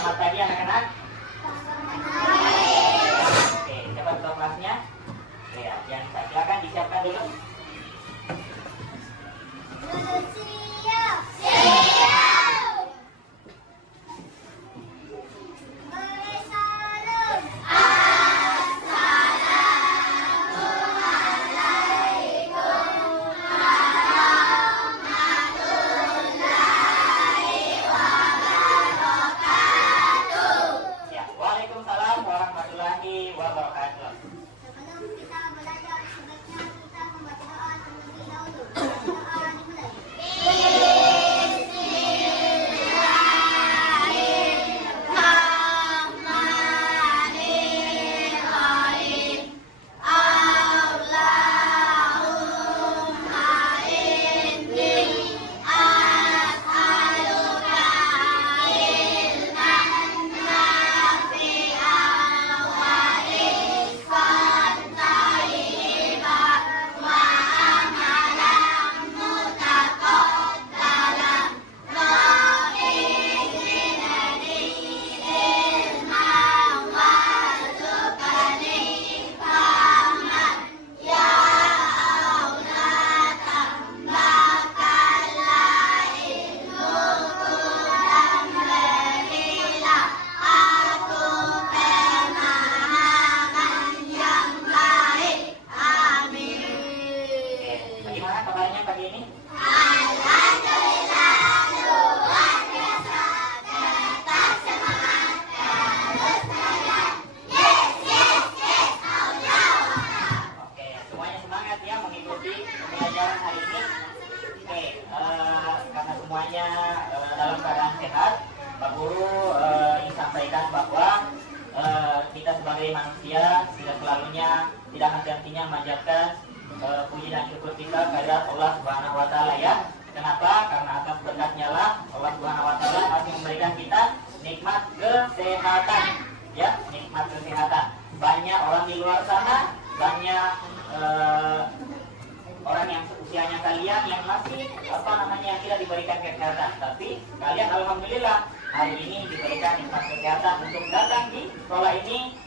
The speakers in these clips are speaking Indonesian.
Selamat pagi anak-anak. Oke, coba ketua kelasnya. Ya, yang silakan disiapkan dulu. Siap. Ya, Waalaikumsalam warahmatullahi wabarakatuh. Sebelum kita belajar, sebaiknya kita membaca doa terlebih dahulu. Doa dimulai. Oke, bagaimana kabarnya pagi ini? Oke, semuanya semangat ya mengikuti pembelajaran hari ini. Oke, karena semuanya dalam keadaan sehat, Pak Guru ingin sampaikan bahwa kita sebagai manusia tidak selalunya, tidak henti-hentinya memanjatkan puji dan syukur kita kepada Allah Subhanahu Wa Taala ya. Kenapa? Karena atas berkatnya lah Allah Subhanahu Wa Taala masih memberikan kita nikmat kesehatan, ya, nikmat kesehatan. Banyak orang di luar sana, banyak orang yang usianya kalian yang masih yang tidak diberikan kesehatan, tapi kalian alhamdulillah hari ini diberikan nikmat kesehatan untuk datang di sekolah ini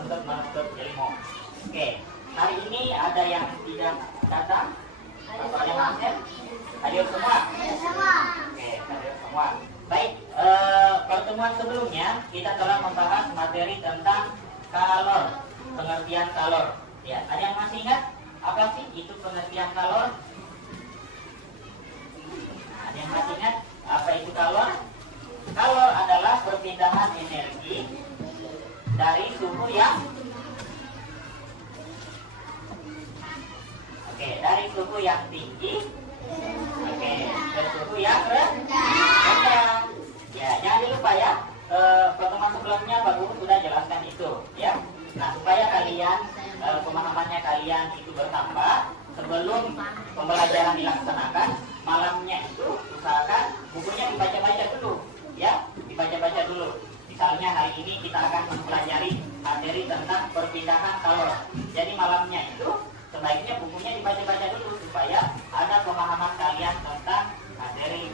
untuk menuntut ilmu. Oke, hari ini ada yang tidak datang atau ada yang absen? Hadir semua? Oke, hadir semua. Baik, pertemuan sebelumnya kita telah membahas materi tentang kalor, pengertian kalor. Ya, ada yang masih ingat apa sih itu pengertian kalor? Ada yang masih ingat apa itu kalor? Kalor adalah perpindahan energi dari suhu yang dari suhu yang tinggi ke suhu yang rendah. Ya, jangan lupa ya. Pertemuan sebelumnya Pak Guru sudah jelaskan itu, ya. Nah, supaya kalian pemahamannya kalian itu bertambah, sebelum pembelajaran dilaksanakan, malamnya itu usahakan bukunya dibaca-baca dulu, ya, dibaca-baca dulu. Misalnya hari ini kita akan mempelajari materi tentang perpindahan kalor. Jadi malamnya itu sebaiknya bukunya dibaca-baca dulu supaya ada pemahaman kalian tentang materi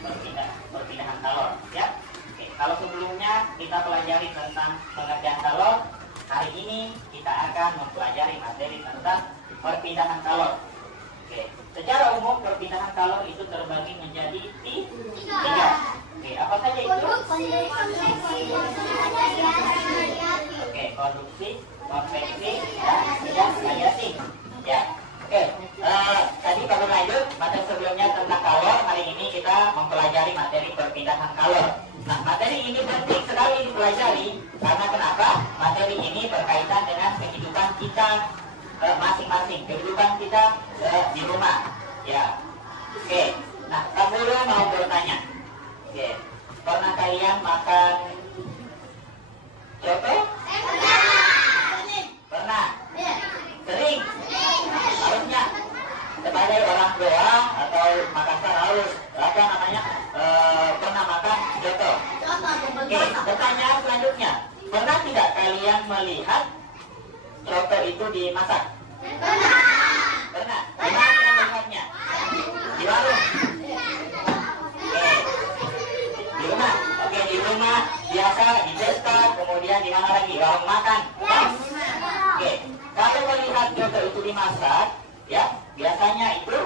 perpindahan kalor, ya. Oke, kalau sebelumnya kita pelajari tentang pengertian kalor, hari ini kita akan mempelajari materi tentang perpindahan kalor. Oke, secara umum perpindahan kalor itu terbagi menjadi tiga. Oke, apa saja itu? Oke, konduksi, konveksi, dan radiasi. Ya, oke. Tadi baru lanjut materi sebelumnya tentang kalor. Hari ini kita mempelajari materi perpindahan kalor. Nah, materi ini penting sekali dipelajari karena kenapa? Materi ini berkaitan dengan kehidupan kita masing-masing, kehidupan kita di rumah. Ya, oke. Nah, Kak Guru mau bertanya. Oke, pernah kalian makan coto? Pernah? Sering? Harusnya sebagai orang tua atau Makassar harus pernah makan coto. Oke, pertanyaan selanjutnya, pernah tidak kalian melihat coto itu dimasak? Pernah. Pernah kalian melihatnya? Di warung? Oke, di rumah. Oke, di rumah biasa di pesta, kemudian di mana lagi? Warung makan. Ya? Oke, kalau melihat coto itu dimasak, ya biasanya itu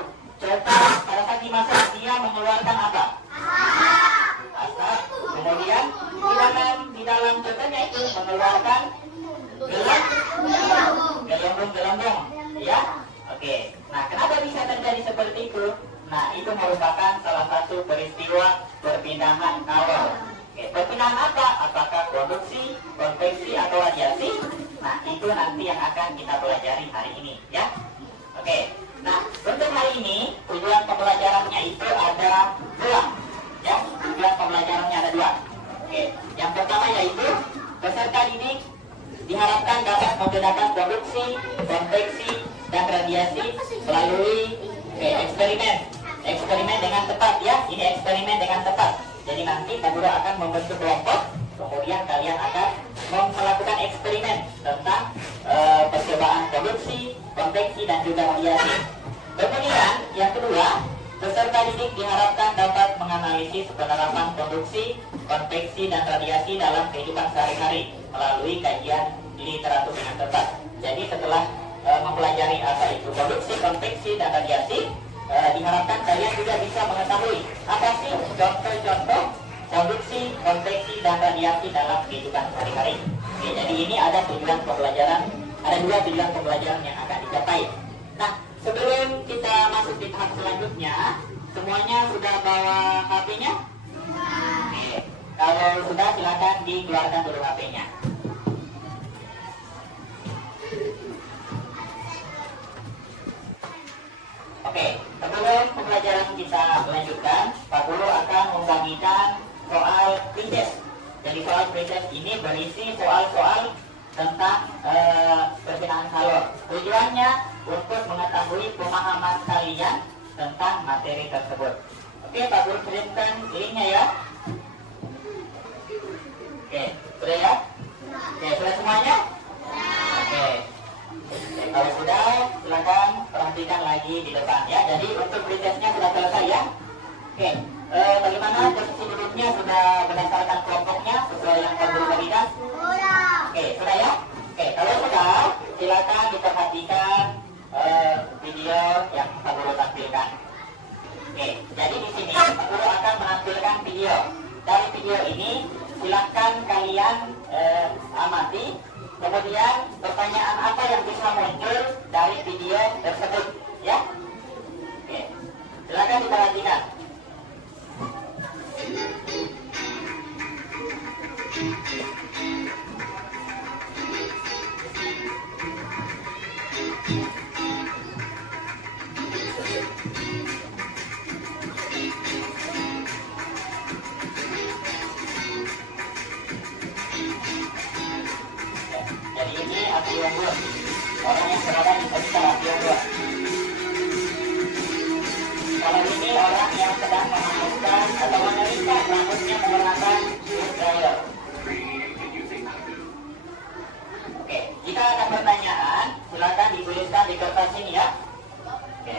coto pada saat dimasak dia mengeluarkan apa? Asap. Kemudian di dalam cotonya itu mengeluarkan gelembung, ya. Oke. Nah, kenapa bisa terjadi seperti itu? Nah, itu merupakan salah satu peristiwa perpindahan kalor. Oke, perpindahan apa? Apakah konduksi, konveksi, atau radiasi? Nah, itu nanti yang akan kita pelajari hari ini, ya. Oke. Nah, untuk hari ini tujuan pembelajarannya itu ada dua, ya. Tujuan pembelajarannya ada dua. Oke. Yang pertama yaitu peserta didik diharapkan dapat membedakan konduksi, konveksi, dan radiasi melalui eksperimen dengan tepat, ya. Ini eksperimen dengan tepat. Jadi nanti Pak Guru akan membentuk kelompok, kemudian kalian akan melakukan eksperimen tentang percobaan konduksi, konveksi, dan juga radiasi. Kemudian yang kedua, peserta didik diharapkan dapat menganalisis penerapan konduksi, konveksi, dan radiasi dalam kehidupan sehari-hari melalui kajian literatur dengan tepat. Jadi setelah mempelajari apa itu konduksi, konveksi, dan radiasi, diharapkan kalian juga bisa mengetahui apa sih contoh-contoh konduksi, konveksi, dan radiasi dalam kehidupan sehari-hari. Oke, jadi ini ada tujuan pembelajaran, ada dua tujuan pembelajaran yang akan dicapai. Nah, sebelum kita masuk di tahap selanjutnya, semuanya sudah bawa HP-nya? Oke, kalau sudah silakan dikeluarkan dulu HP-nya. Oke, sebelum pembelajaran kita lanjutkan, Pak Guru akan membagikan soal pre-test. Jadi soal pre-test ini berisi soal-soal tentang perpindahan kalor. Tujuannya untuk mengetahui pemahaman kalian tentang materi tersebut. Oke, Pak Guru kirimkan linknya ya. Oke, sudah ya? Oke, sudah semuanya? Oke. Kalau sudah, silakan perhatikan lagi di depan ya. Jadi untuk pretestnya sudah selesai ya. Oke, bagaimana posisi duduknya sudah berdasarkan kelompoknya sesuai yang Pak Guru berikan? Oke, sudah ya. Oke, kalau sudah, silakan diperhatikan video yang Pak Guru tampilkan. Oke, jadi di sini Pak Guru akan menampilkan video. Dari video ini, silakan kalian amati. Kemudian pertanyaan apa yang bisa muncul dari video tersebut, ya? Oke, silakan diperhatikan. Jadi ini api unggun. Orang yang berada di sekitar api unggun. Kalau ini orang yang sedang menghaluskan atau menerikan rambutnya menggunakan hair dryer. Oke, jika ada pertanyaan, silakan dituliskan di kertas ini ya. Oke.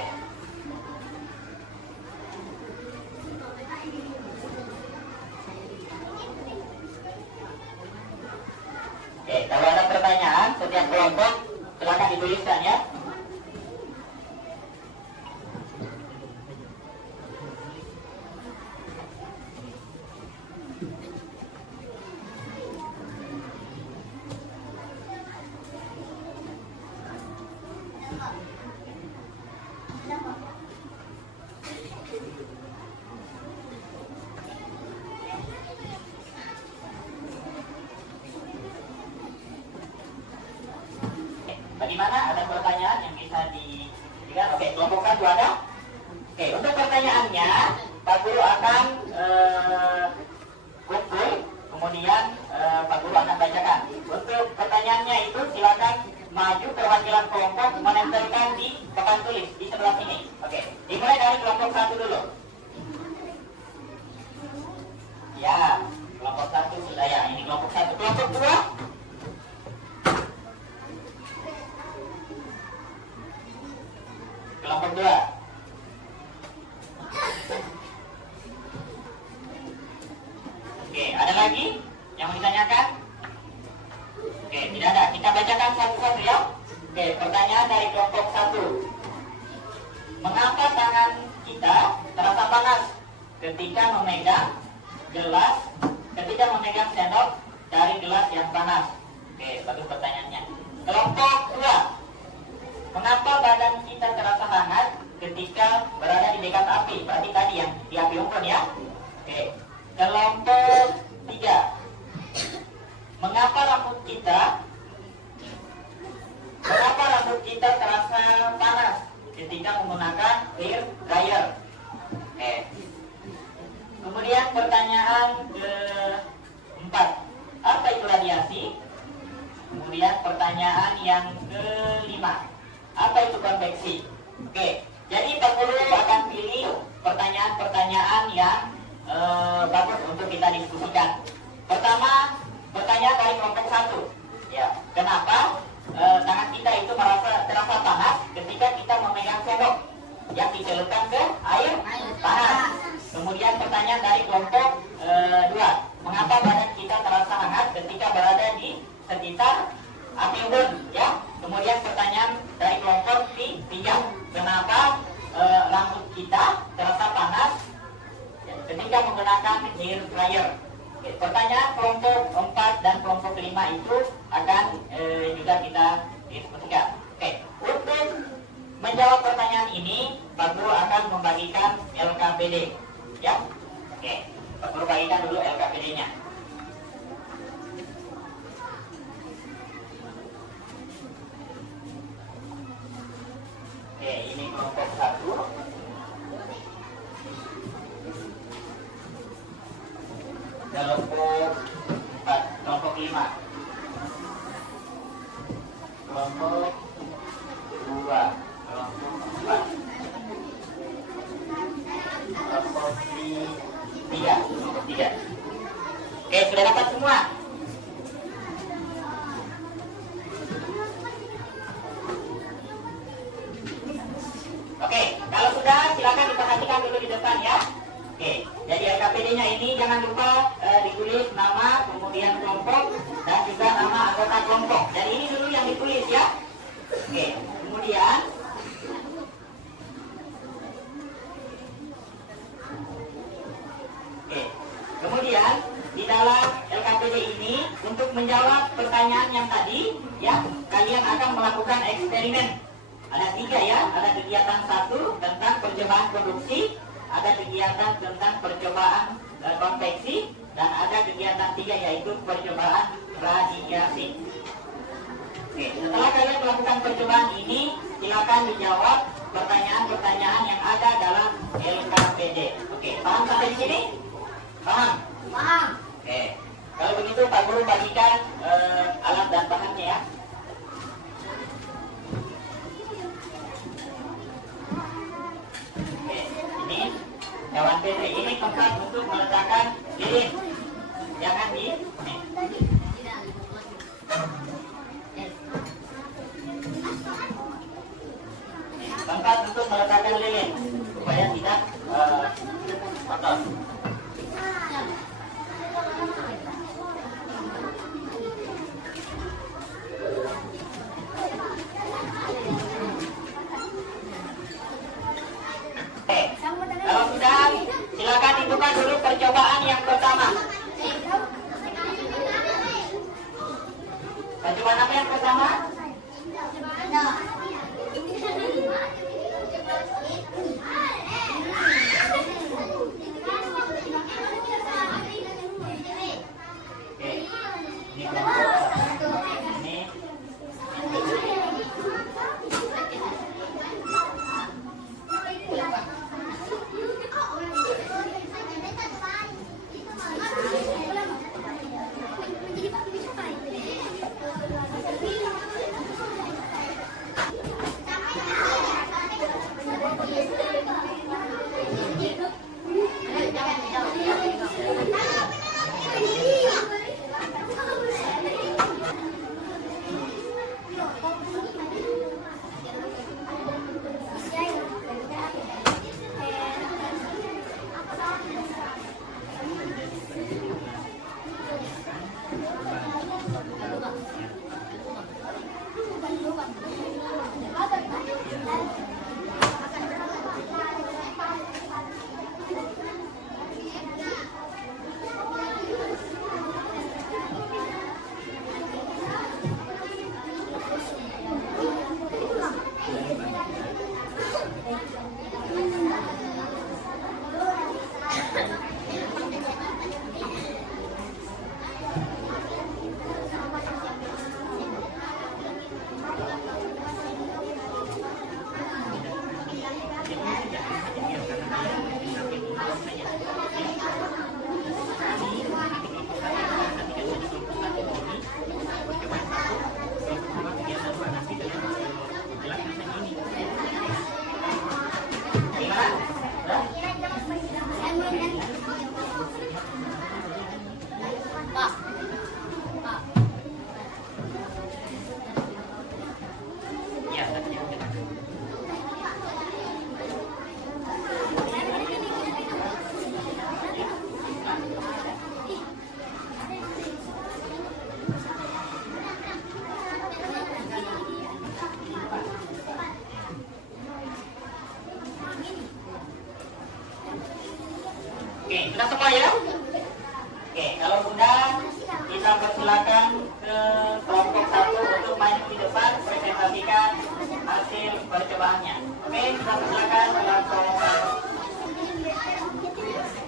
Oke, kalau ada pertanyaan setiap kelompok silakan dituliskan ya. Bagaimana? Ada pertanyaan yang bisa diberikan? Oke, kelompok satu ada? Oke, untuk pertanyaannya, Pak Guru akan kumpul, kemudian Pak Guru akan bacakan. Untuk pertanyaannya itu silakan maju perwakilan kelompok menempelkan di papan tulis di sebelah sini. Oke, dimulai dari kelompok satu dulu. Ya, kelompok satu sudah ya. Ini kelompok satu. Kelompok dua. Kelompok dua. Oke, ada lagi? Yang mau ditanyakan? Oke, tidak ada. Kita bacakan satu-satu ya. Oke, pertanyaan dari kelompok 1. Mengapa tangan kita terasa panas ketika memegang gelas, ketika memegang sendok dari gelas yang panas? Oke, bagus pertanyaannya. Kelompok 2. Mengapa badan kita terasa hangat ketika berada di dekat api? Berarti tadi yang di api unggun ya. Oke. Kelompok 3. Mengapa rambut kita terasa panas ketika menggunakan hair dryer? Oke. Kemudian pertanyaan keempat, apa itu radiasi? Kemudian pertanyaan yang kelima, apa itu konveksi? Oke, jadi Pak Guru akan pilih pertanyaan-pertanyaan yang bagus untuk kita diskusikan. Pertama, pertanyaan dari kelompok 1. Ya, kenapa tangan kita itu terasa panas ketika kita memegang sendok yang dicelupkan ke air panas? Kemudian pertanyaan dari kelompok 2. Mengapa badan kita terasa hangat ketika berada di sekitar api unggun? Ya. Kemudian pertanyaan dari kelompok 3. Kenapa rambut kita terasa panas ketika menggunakan hair dryer? Oke, pertanyaan kelompok 4 dan kelompok 5 itu akan juga kita diskusikan. Oke, untuk menjawab pertanyaan ini, Pak Guru akan membagikan LKPD. Ya, oke, Pak Guru bagikan dulu LKPD-nya. Oke, ini kelompok 1. Kelompok 4, kelompok 5. Kelompok 2, kelompok 4. Kelompok 3, kelompok 3. Oke, sudah dapat semua? Oke, kalau sudah silakan diperhatikan dulu di depan ya. Oke, jadi LKPD-nya ini jangan lupa ditulis nama, kemudian kelompok, dan juga nama anggota kelompok. Jadi ini dulu yang ditulis ya. Oke, kemudian di dalam LKPD ini untuk menjawab pertanyaan yang tadi ya, kalian akan melakukan eksperimen. Ada 3 ya, ada kegiatan 1 tentang percobaan produksi, ada kegiatan tentang percobaan konveksi, dan ada kegiatan 3 yaitu percobaan radiasi. Oke, setelah kalian melakukan percobaan ini, silakan dijawab pertanyaan-pertanyaan yang ada dalam LKPD. Oke, paham sampai sini? Paham? Paham. Oke, kalau begitu Pak Guru bagikan alat dan bahannya ya. Ini hewan PT, ini tempat untuk meletakkan lilin. Jangan di sini. Tempat untuk meletakkan lilin supaya tidak kotor. Kalau sudah, silakan dibuka dulu percobaan yang pertama. kita persilakan ke kelompok 1 untuk maju di depan presentasikan hasil percobaannya. Oke, kita persilakan kelompok 1.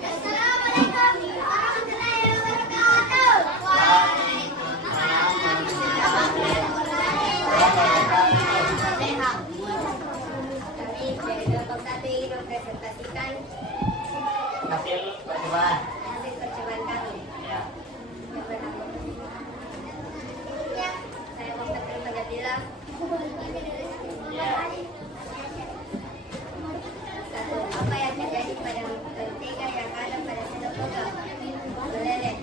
Assalamualaikum warahmatullahi wabarakatuh. Kami dari kelompok 1 ingin mempresentasikan Hasil percobaan. hasil percobaan kami. Ya. Ya, saya Muhammad Pada bilang. Ya. Satu, apa yang terjadi pada mentega yang ada pada sendok logam? Meleleh.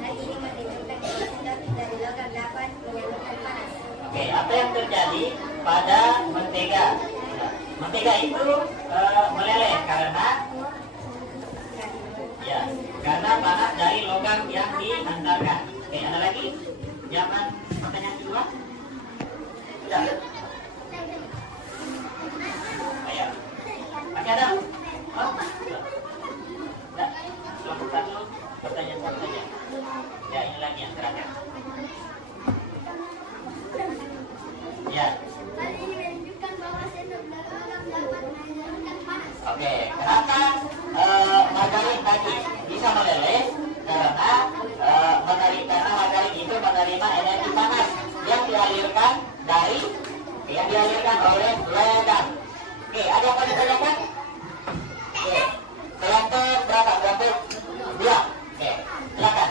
Hal ini menunjukkan bahwa sendok dari logam dapat menyalurkan panas. Oke, apa yang terjadi pada mentega? Mentega itu meleleh karena ya, karena panas dari logam yang dihantarkan. Oke, ada lagi? Jangan pertanyaan kedua. Sudah. Ayo. Masih ada? Oh, sudah. Lakukan dulu pertanyaan saja. Ya, ini lagi yang terakhir. Ya. Hal ini menunjukkan bahwa sendok dari logam dapat menyalurkan panas. Oke, kenapa margarin tadi bisa meleleh? Karena margarin itu menerima energi panas yang dialirkan oleh logam. Oke, ada apa ditanyakan? Oke, kelompok berapa? Kelompok 2. Oke, silakan.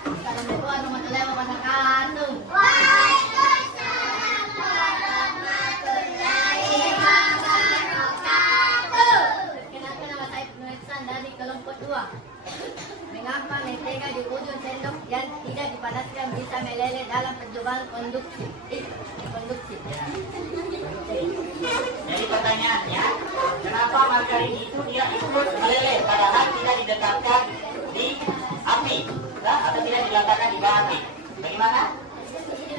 Assalamualaikum warahmatullahi wabarakatuh. Waalaikumsalam warahmatullahi wabarakatuh. Perkenalkan, nama saya Penulisan dari kelompok 2. Mengapa mentega di ujung sendok yang tidak dipanaskan bisa meleleh dalam percobaan konduksi? Jadi pertanyaannya, kenapa margarin itu dia ikut meleleh padahal tidak diletakkan di api, nah, atau tidak diletakkan di bawah api? Bagaimana?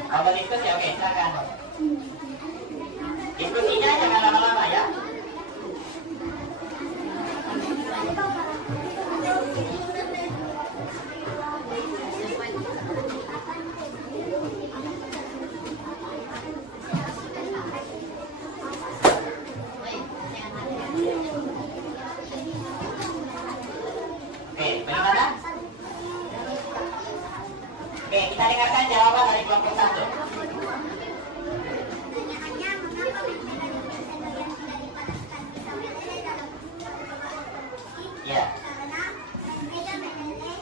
Mau berdiskusi? Oke, silakan. Diskusinya jangan lama-lama ya. Oke, bagaimana? Oke, kita dengarkan jawaban dari kelompok 1. Pertanyaannya, mengapa mentega di ujung sendok yang tidak dipanaskan bisa meleleh dalam percobaan konduksi? Ya. Karena mentega meleleh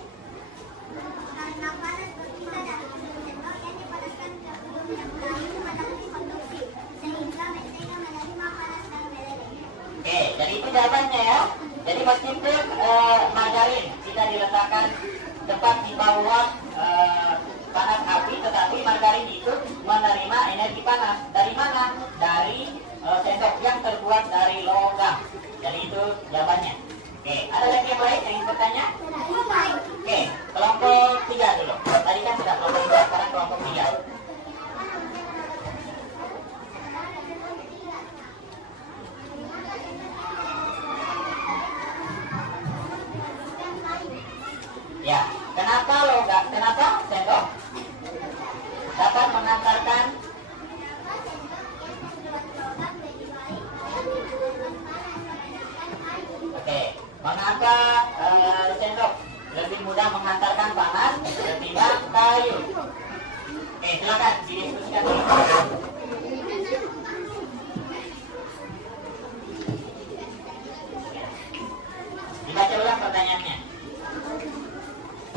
karena panas berpindah dari ujung sendok yang dipanaskan ke ujung yang lain melalui konduksi, sehingga mentega menerima panas dan meleleh. Oke, jadi itu jawabannya ya. Jadi meskipun margarin tidak diletakkan tepat di bawah panas api, tetapi margarin itu menerima energi panas. Dari mana? Dari sendok yang terbuat dari logam. Jadi itu jawabannya. Oke, ada lagi yang lain yang ingin bertanya? Oke, kelompok 3 dulu. Tadi kan sudah kelompok 2, sekarang kelompok 3. Ya, kenapa sendok dapat mengantarkan? Oke, mengapa sendok lebih mudah mengantarkan panas ketimbang kayu? Oke, silakan didiskusikan dulu. Dibaca ulang pertanyaannya.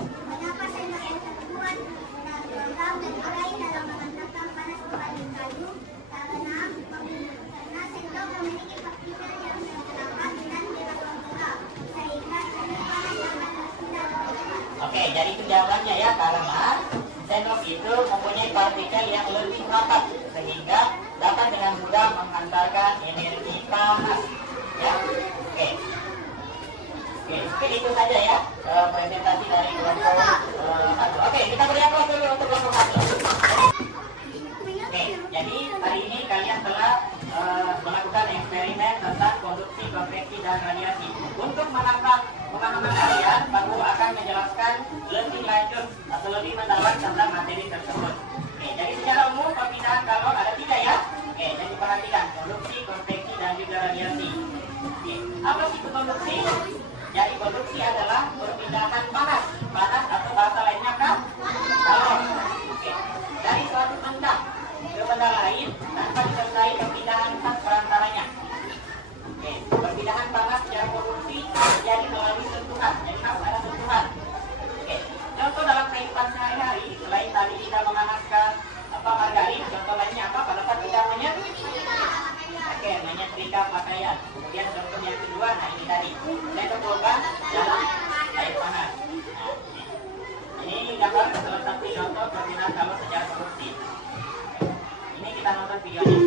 Mengapa sendok yang terbuat dari logam lebih baik dalam mengantarkan panas dibanding kayu? Karena sendok memiliki partikel yang terdapat dan dilakukan gelap, sehingga energi panas dapat berpindah lebih cepat. Oke, jadi itu jawabannya ya, karena sendok itu mempunyai partikel yang lebih rapat sehingga dapat dengan mudah menghantarkan energi panas. Ya, oke. Oke, mungkin itu saja ya presentasi dari kelompok 1. Oke, kita beri aplaus dulu untuk kelompok 1. Oke, jadi hari ini kalian telah melakukan eksperimen tentang konduksi, konveksi, dan radiasi. Untuk menambah pemahaman kalian, Pak Guru akan menjelaskan menjelaskan lebih lanjut atau lebih mendalam tentang materi tersebut. Oke, jadi secara umum perpindahan kalor ada 3 ya. Oke, jadi perhatikan konduksi, konveksi, dan juga radiasi. Oke, apa sih itu konduksi? Jadi konduksi adalah perpindahan panas atau bahasa lainnya kan kalor. Oke, dari suatu benda ke benda lain tanpa disertai perpindahan pas perantaranya. Oke, perpindahan panas secara konduksi terjadi melalui sentuhan. Jadi harus ada sentuhan. Oke, contoh dalam kehidupan sehari-hari selain tadi kita memanaskan margarin, contoh lainnya apa? Pada saat kita menyetrika pakaian. Kemudian contoh yang kedua, nah ini tadi saya cemplungkan dalam air panas. Nah, ini gambar salah satu contoh perpindahan kalor secara konduksi. Ini kita nonton videonya.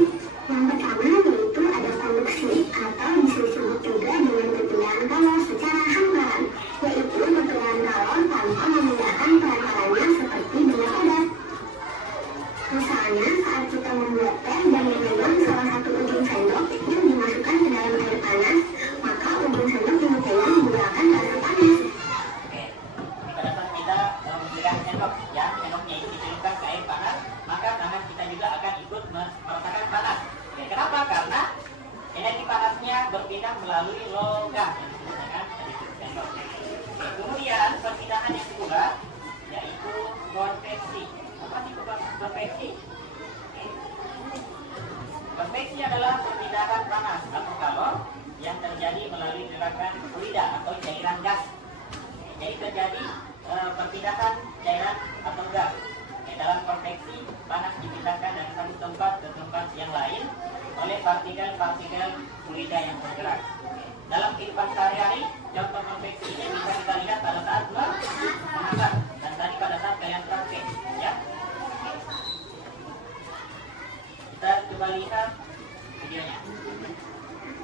Yang pertama yaitu ada konduksi atau disebut juga dengan perpindahan kalor secara hamparan, yaitu perpindahan kalor tanpa menggunakan perantaranya seperti benda padat. Misalnya saat kita membuat teh dan memegang salah satu ujung sendok yang dimasukkan ke dalam air panas, maka ujung sendok yang dipegang juga akan terasa panas. Oke, pada saat kita memegang sendok, ya sendoknya ini dicelupkan ke air panas, maka tangan kita juga akan ikut merasakan panas. Ya, kenapa? Karena energi panasnya berpindah melalui logam yang disebutkan tadi sendok. Oke, kemudian perpindahan yang kedua yaitu konveksi. Apa sih konveksi? Konveksi adalah perpindahan panas atau kalor yang terjadi melalui gerakan fluida atau cairan gas. Jadi terjadi perpindahan cairan atau gas. Dalam konveksi, panas dipindahkan dari satu tempat ke tempat yang lain oleh partikel-partikel fluida yang bergerak. Dalam kehidupan sehari-hari, contoh konveksi ini bisa kita lihat pada saat memasak dan tadi pada saat kalian praktek, ya. Kita coba lihat videonya.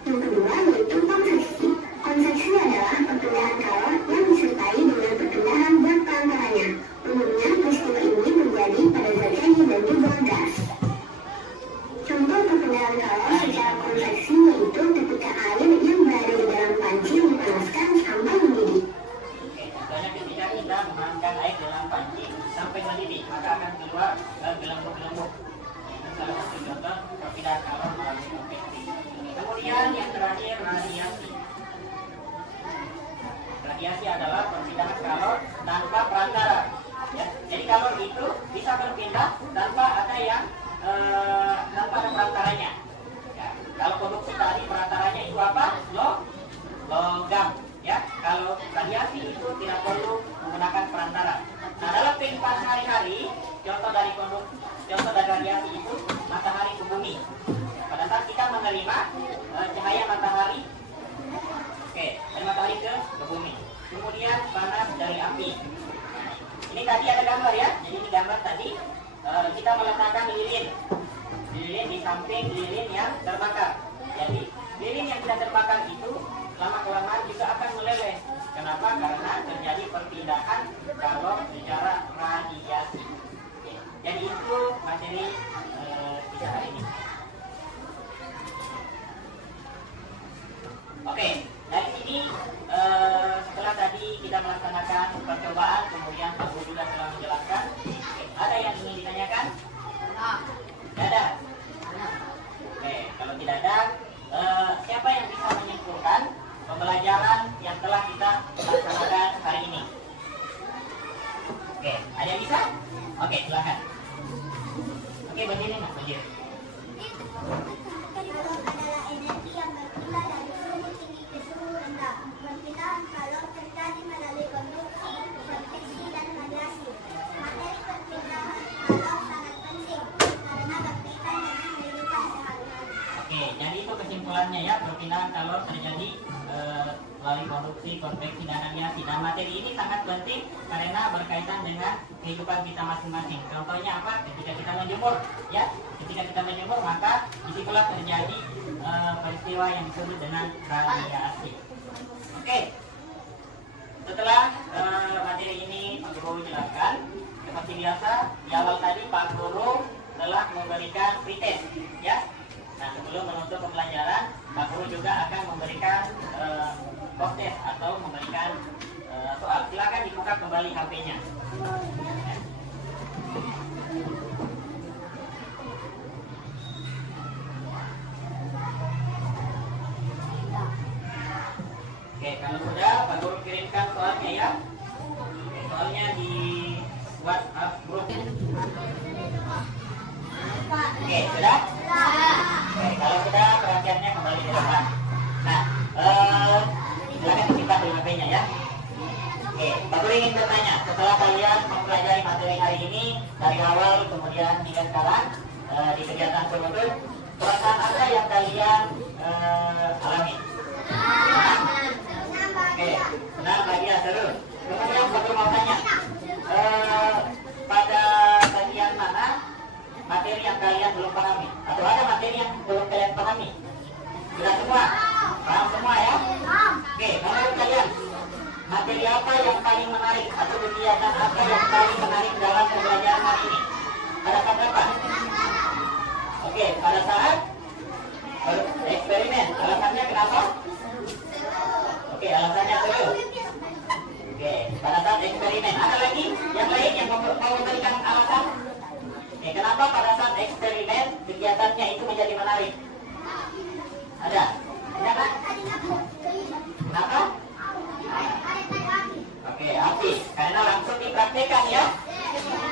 Yang kedua yaitu konveksi. Konveksi adalah perpindahan kalor yang disertai dengan perpindahan zat perantaranya. Umumnya peristiwa ini terjadi pada zat cair dan juga gas. Contoh perpindahan kalor secara konveksi yaitu ketika air yang berada di dalam panci dipanaskan sampai mendidih. Oke, contohnya ketika kita memanaskan air dalam panci sampai mendidih, maka akan keluar gelembung-gelembung. Itu salah satu contoh perpindahan kalor melalui konveksi. Kemudian yang terakhir, radiasi. Radiasi adalah perpindahan kalor tanpa perantara. Ya, jadi kalor itu bisa berpindah tanpa ada perantaranya. Ya, kalau konduksi tadi perantaranya itu apa? Logam. Ya, kalau radiasi itu tidak perlu menggunakan perantara. Nah, dalam kehidupan sehari-hari, contoh dari radiasi itu matahari ke bumi. Pada saat kita menerima cahaya matahari, dari matahari ke bumi. Kemudian panas dari api. Ini tadi ada gambar ya. Jadi ini gambar tadi kita meletakkan lilin di samping lilin yang terbakar. Jadi lilin yang tidak terbakar itu lama-kelamaan juga akan meleleh. Kenapa? Karena terjadi perpindahan kalor secara radiasi. Oke. Jadi itu materi kita hari ini. Oke, dari sini setelah tadi kita melaksanakan percobaan, kemudian Pak Guru juga telah menjelaskan. Ada yang ingin ditanyakan? Tidak ada. Oke, kalau tidak ada, siapa yang bisa menyimpulkan pembelajaran yang telah kita laksanakan hari ini? Oke, ada yang bisa? Oke, silakan. Oke, berdiri mas, berdiri. Kalor adalah energi yang berpindah dari suhu tinggi ke suhu rendah. Perpindahan kalor terjadi melalui konduksi, konveksi, dan radiasi. Materi perpindahan kalor sangat penting karena berkaitan dengan kehidupan sehari-hari. Oke, jadi itu kesimpulannya ya, perpindahan kalor terjadi melalui konduksi, konveksi, dan radiasi. Dan materi ini sangat penting karena berkaitan dengan kehidupan kita masing-masing. Contohnya apa? Ketika kita menjemur, ya. Ketika kita menjemur, maka disitulah terjadi peristiwa yang disebut dengan radiasi. Oke. Setelah materi ini Pak Guru jelaskan, seperti biasa di awal tadi Pak Guru telah memberikan pretest, ya. Nah, sebelum menutup pembelajaran, Pak Guru juga akan memberikan post test atau memberikan soal. Silakan dibuka kembali HP-nya. Oke, kalau sudah, Pak Guru kirimkan soalnya ya. Soalnya di WhatsApp grup. Oke, sudah? Oke, kalau sudah, perhatiannya kembali ke depan. Nah, silakan dibuka dulu HP-nya ya. Oke, Pak Guru ingin bertanya, setelah kalian mempelajari materi hari ini dari awal kemudian hingga sekarang di kegiatan berbentuk, perasaan apa yang kalian alami? Oke, senang, bahagia, seru. Kemudian Pak Guru mau tanya, pada bagian mana materi yang kalian belum pahami? Atau ada materi yang belum kalian pahami? Sudah semua? Paham semua ya? Oke, menurut kalian materi apa yang paling menarik atau kegiatan apa yang paling menarik dalam pembelajaran hari ini? Pada saat apa? Oke, pada saat eksperimen. Alasannya kenapa? Oke, alasannya seru. Oke, pada saat eksperimen. Ada lagi yang lain yang mau memberikan alasan? Oke, kenapa pada saat eksperimen kegiatannya itu menjadi menarik? Ada? Ada kan? Kenapa? Oke, api. Karena langsung dipraktekkan ya.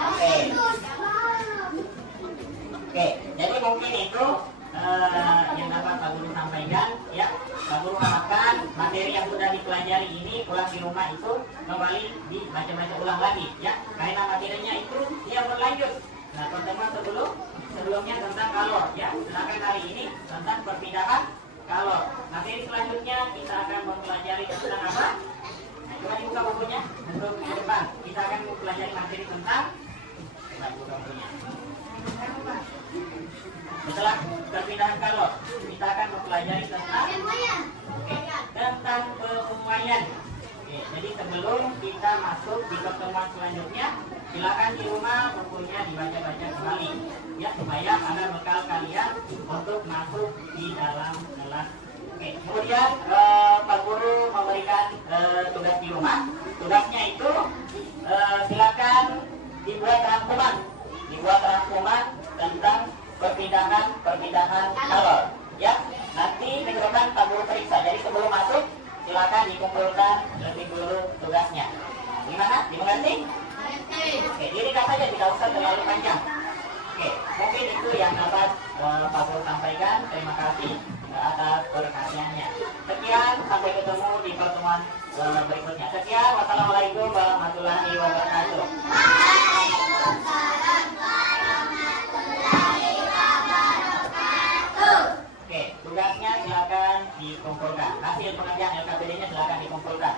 Oke. Oke, jadi mungkin itu yang dapat Pak Guru sampaikan ya. Pak Guru harapkan materi yang sudah dipelajari ini pulang di rumah itu kembali dibaca-baca ulang lagi ya. Karena materinya itu dia berlanjut. Nah, pertemuan sebelumnya tentang kalor ya. Sedangkan hari ini tentang perpindahan kalor. Materi selanjutnya kita akan mempelajari tentang apa? Nah, coba dibuka bukunya untuk ke depan. Kita akan mempelajari materi tentang buka bukunya. Setelah perpindahan kalor, kita akan mempelajari tentang pemuaian. Oke, jadi sebelum kita masuk di pertemuan selanjutnya, silakan di rumah bukunya dibaca-baca kembali ya, supaya ada bekal kalian untuk masuk di dalam kelas. Oke, kemudian Pak Guru memberikan tugas di rumah. Tugasnya itu silakan dibuat rangkuman tentang perpindahan kalor ya. Nanti minggu depan Pak Guru periksa. Jadi sebelum masuk silakan dikumpulkan lebih dulu tugasnya. Gimana? Dimengerti? Oke, diringkas saja, tidak usah terlalu panjang. Oke, mungkin itu yang dapat Pak Guru sampaikan. Terima kasih atas perhatiannya. Sekian, sampai ketemu di pertemuan berikutnya. Sekian, wassalamualaikum warahmatullahi wabarakatuh. Oke, tugasnya silakan dikumpulkan. Hasil pengerjaan LKPD-nya silakan dikumpulkan.